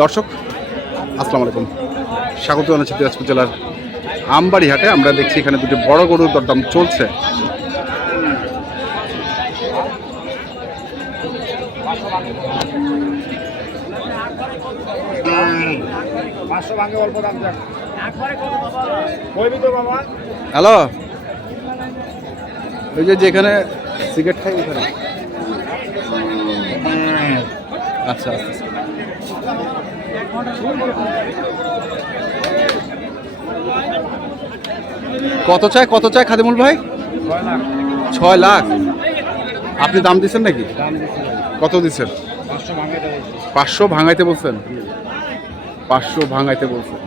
দর্শক, আসসালামু আলাইকুম। স্বাগত জানাচ্ছি দিনাজপুর জেলার আমবাড়ি হাটে আমরা দেখছি এখানে দুটি বড় গরুর দরদাম চলছে। পাঁচশো ভাঙে অল্প দাম হ্যালো? ওই যে যেখানে সিগারেট খাই ওখানে। আচ্ছা আচ্ছা। কত চায় কত চায় খাদিমুল ভাই? ছয় লাখ। আপনি দাম দিচ্ছেন নাকি? কত দিচ্ছেন? পাঁচশো ভাঙাইতে বলছেন। পাঁচশো ভাঙাইতে বলছেন।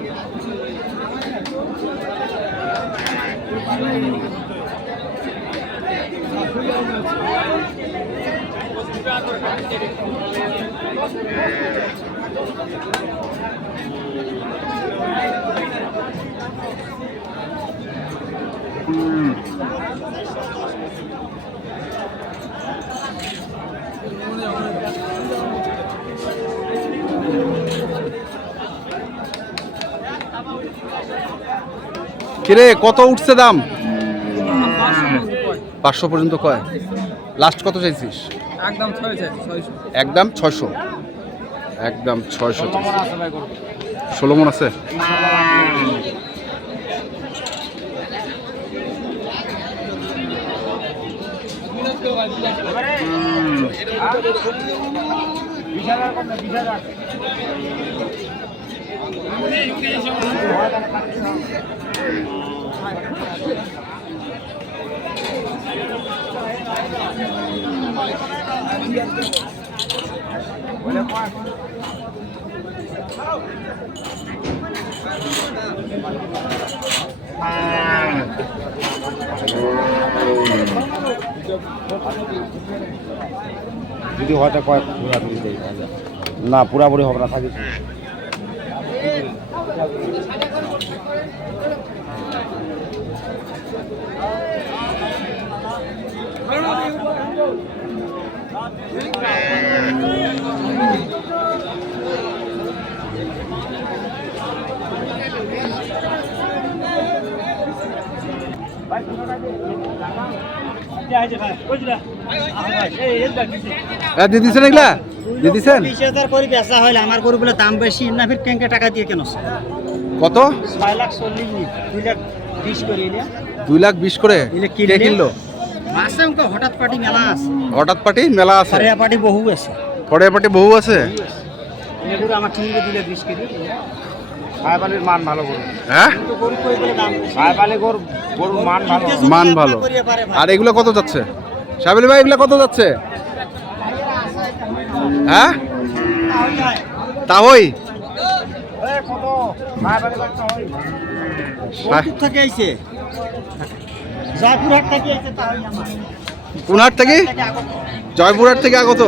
কিরে কত উঠছে দাম? পাঁচশো পর্যন্ত কয়? লাস্ট কত চাইছিস? একদম একদম ছয়শো। একদম ছয়শো ষোলো মন আছে বিশ হাজার কম না বিশ হাজার যদি হয়তো কয়েক পুরাপুরি দেয় না পুরাপুরি হবে না থাকি। হ্যাঁ দিয়ে দিছেন এগুলা? দিয়ে দিছেন? বিশ হাজার করে বেচা হইলে আমার গরুগুলো দাম বেশি না ফির কেঙ্কে টাকা দিয়ে কেন কত? ছয় লাখ চল্লিশ দুই লাখ বিশ করে দুই লাখ বিশ করে? কিনলে? হঠাৎ পার্টি মেলা আছে। হঠাৎ পার্টি মেলা আছে? ফরিয়া পার্টি বহু আছে। পরে পার্টি বহু আছে? আমার কিনবে দিলে বিশ কেজি। সাহেবালির মান ভালো হ্যাঁ? সাহেবালি গরু গরুর মান ভালো। মান ভালো। আর এগুলো কত যাচ্ছে? সাবিলি ভাই এগুলো কত যাচ্ছে? হ্যাঁ? তাহই? কত সাহেবালি বাচ্চা হয় কত থেকে আইছে। জয়পুরহাট থেকে আইছে তাহলে আমার। কোন থেকে? থেকে আগত। জয়পুরহাট থেকে আগত?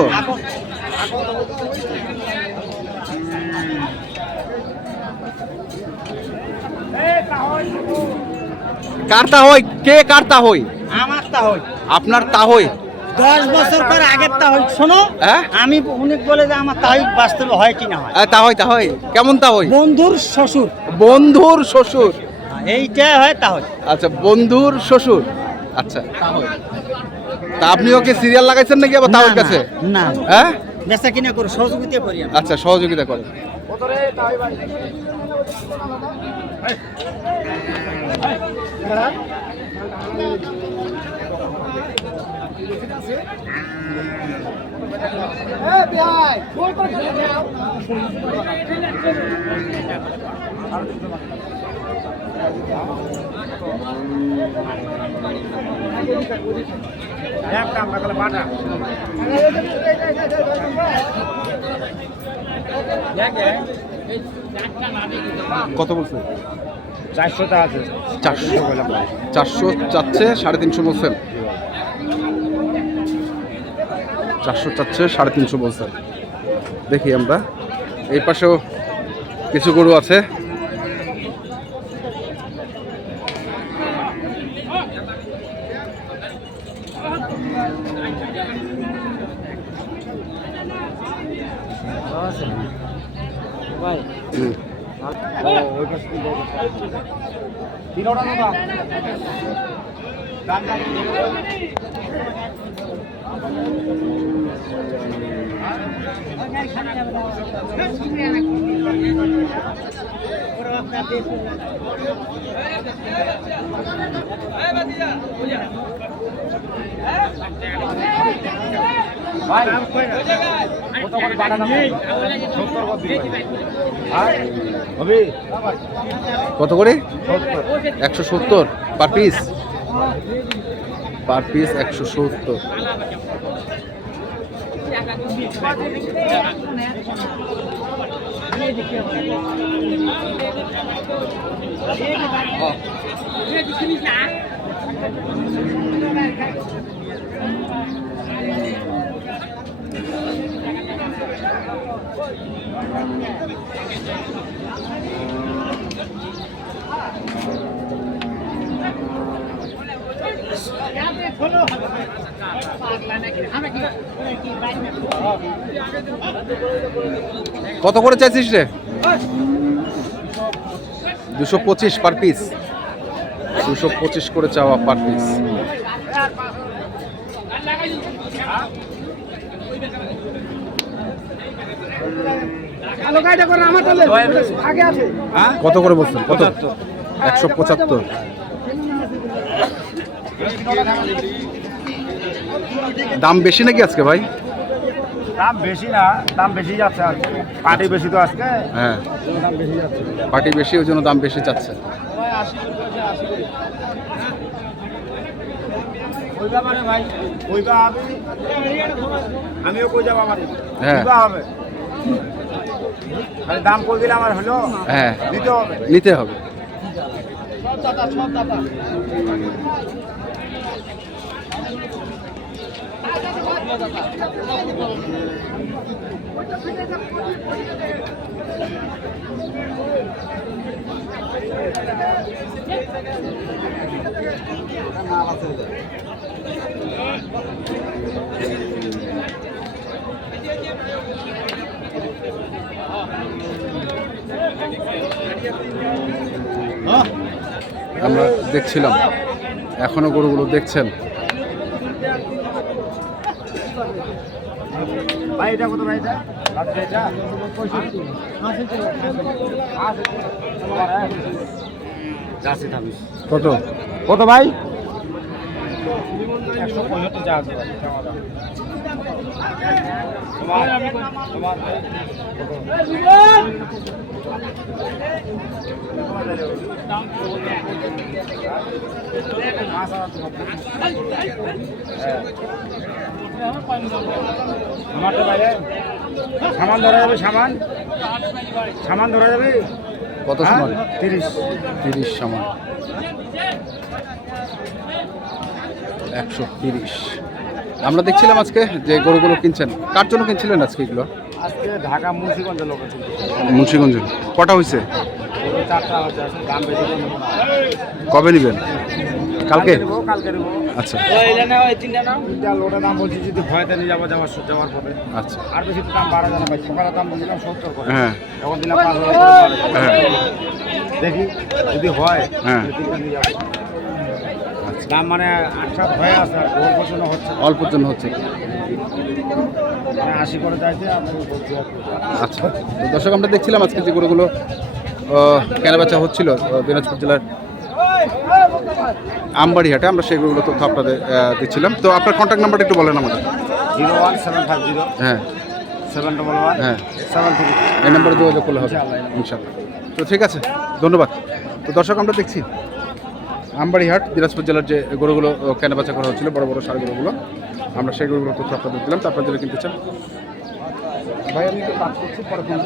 কার তাহই কে কার তাহই আমার তা হই। আপনার তাহই দশ বছর পর আগের তা হই শোনো হ্যাঁ? আমি অনেক বলে যে আমার তাই বাস্তবে হয় কি না হয়। আহ, তাহই তাহই কেমন তাহই বন্ধুর শ্বশুর। বন্ধুর শ্বশুর। এইটা হয় তা হয়। আচ্ছা বন্ধুর শ্বশুর। আচ্ছা তা আপনি ওকে সিরিয়াল লাগাইছেন নাকি আবার তাহর না, কাছে? না। হ্যাঁ? বেচা কিনা করো সহযোগিতা করি আচ্ছা সহযোগিতা করেন। কত রে তাই বাড়ি একটা আমরা তাহলে বাটা কত বলছে? চারশোটা আছে। চারশো। চারশো চাচ্ছে সাড়ে তিনশো বলছেন চারশো চাচ্ছে সাড়ে তিনশো বলছে। দেখি আমরা। এই পাশেও কিছু গরু আছে। কত করে? একশো সত্তর পার পিস পার পিস একশো সত্তর। Yeah. কত করে চাইছিস রে? দুশো পঁচিশ পার পিস দুশো পঁচিশ করে চাওয়া পার পিস কত করে বলছেন? কত? একশো পঁচাত্তর। দাম বেশি নাকি আজকে ভাই? দাম বেশি না দাম বেশি যাচ্ছে আর পাটি বেশি তো আজকে। হ্যাঁ। দাম বেশি যাচ্ছে। পার্টি বেশি ওই জন্য দাম বেশি আমি আমিও কই যাব আমার হ্যাঁ। হবে। দাম কই দিলে আমার হলো হ্যাঁ। দিতে হবে। নিতে হবে। আমরা দেখছিলাম। এখনও গরুগুলো দেখছেন? ভাই এটা কত ভাই এটা? কত? কত ভাই? একশো পঁয়ষট্টি চা আছে ভাই, চাওয়া দাম। তোমার- তোমার মাছ আর আমারটা বাইরে সামান ধরা যাবে সামান। সামান ধরা যাবে? কত হ্যাঁ? সময় তিরিশ। তিরিশ সমান। একশো তিরিশ। আমরা দেখছিলাম আজকে যে গরুগুলো কিনছেন। কার জন্য কিনছিলেন আজকে এগুলো? আজকে ঢাকা মুন্সিগঞ্জের লোক। মুন্সিগঞ্জ কটা হয়েছে। কবে নেবেন? কালকে? আচ্ছা। আচ্ছা। আর বেশি দাম বাড়া সকালে দাম বলছিলাম সত্তর করে। হ্যাঁ। দিলাম পাঁচ হাজার। হ্যাঁ। দেখি যদি হয় হ্যাঁ। তাহলে তিনটা নিয়ে যাব দাম মানে আট সাত হয়ে আছে আর পছন্দ হচ্ছে। অল্পর জন্য হচ্ছে। মানে আশি করে যাইছে। আচ্ছা তো দর্শক আমরা দেখছিলাম আজকে যে গরুগুলো কেনাবেচা হচ্ছিল দিনাজপুর জেলার আমবাড়ি হাটে আমরা সেই গরুগুলো তথ্য আপনাদের দিচ্ছিলাম। তো আপনার কন্ট্যাক্ট নাম্বারটা একটু বলেন আমাদের। Zero one seven five zero. হ্যাঁ। Seven double one. হ্যাঁ। Seven three. এই নাম্বারে যোগাযোগ করলে হবে। ইনশাআল্লাহ। ইনশাল্লাহ তো ঠিক আছে ধন্যবাদ। তো দর্শক আমরা দেখছি আমবাড়িহাট দিনাজপুর জেলার যে গরুগুলো কেনাবেচা করা হচ্ছিল বড় বড় সার গরুগুলো। আমরা সেই গরুগুলো তথ্য আপনাদের দিলাম তো আপনারা যদি কিনতে চান। ভাই আমি একটু কাজ করছি পরে ফোন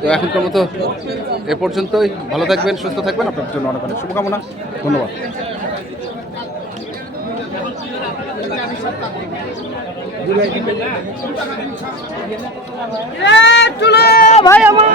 তো এখনকার মতো এ পর্যন্তই। ভালো থাকবেন সুস্থ থাকবেন। আপনার জন্য অনেক অনেক শুভকামনা। ধন্যবাদ। ভাই আমার।